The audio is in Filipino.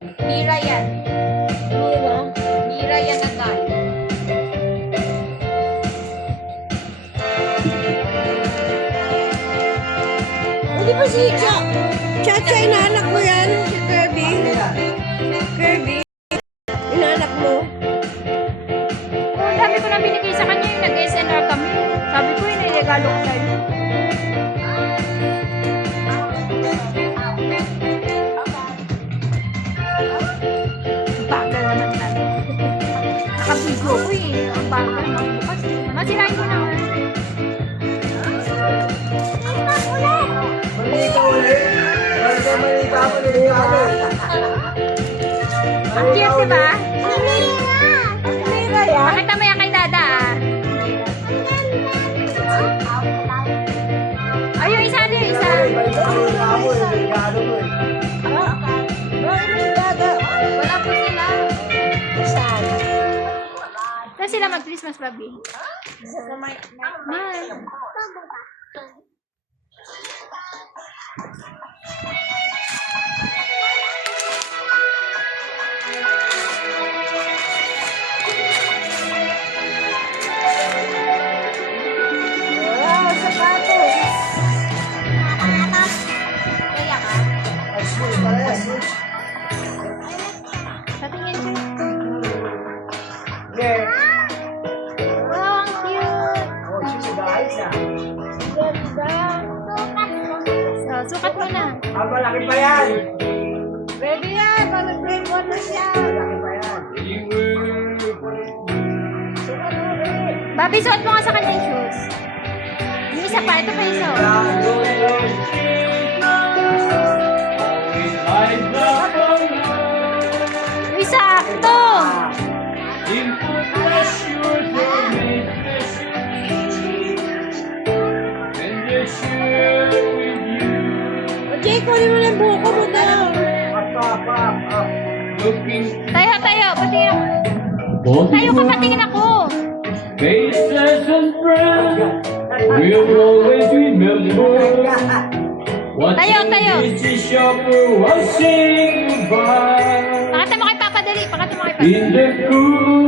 Mira yan. Mira. Mira yan ang dahil. Hindi ba si Chacha, inaanak mo yan? Si Kirby? Kirby? Inaanak mo? Ang dami ko na binigay sa kanya yung nag-SNR kami. Sabi ko yun, regalo ko sa'yo. Bagal naman natin. Nakabigyo ko eh. Ang bagal. Magbukas. Masirain ko na. Malita ulit. Malita mo ulit. Ang cute, diba? Mira yan? Pakita mo yan kay Dada ah. Ay, yung isa din, yung isa. Wala po sila. Saan? Saan sila mag-Christmas, Babi? Man. Wow, sapatos. Kaya ka? Patingin ko. Wow, ang cute. Ganda. So, sukat mo na. Malaki pa yan. Pwede yan. Mag-grade 1 na siya. Malaki pa yan. Babi, suot mo nga sa kanya yung shoes. Yung isa pa, ito pa yung isa. Oh. Uy, sakto! Jay, kunin mo na yung buko mo daw. Tayo, tayo. Patingin ako. Tayo ka, patingin ako. Faces and friends will always remember what Tayo, tayo. the shopper was saying goodbye Pakita mo kay Papa, dali. Pakita mo kay Papa. in the cool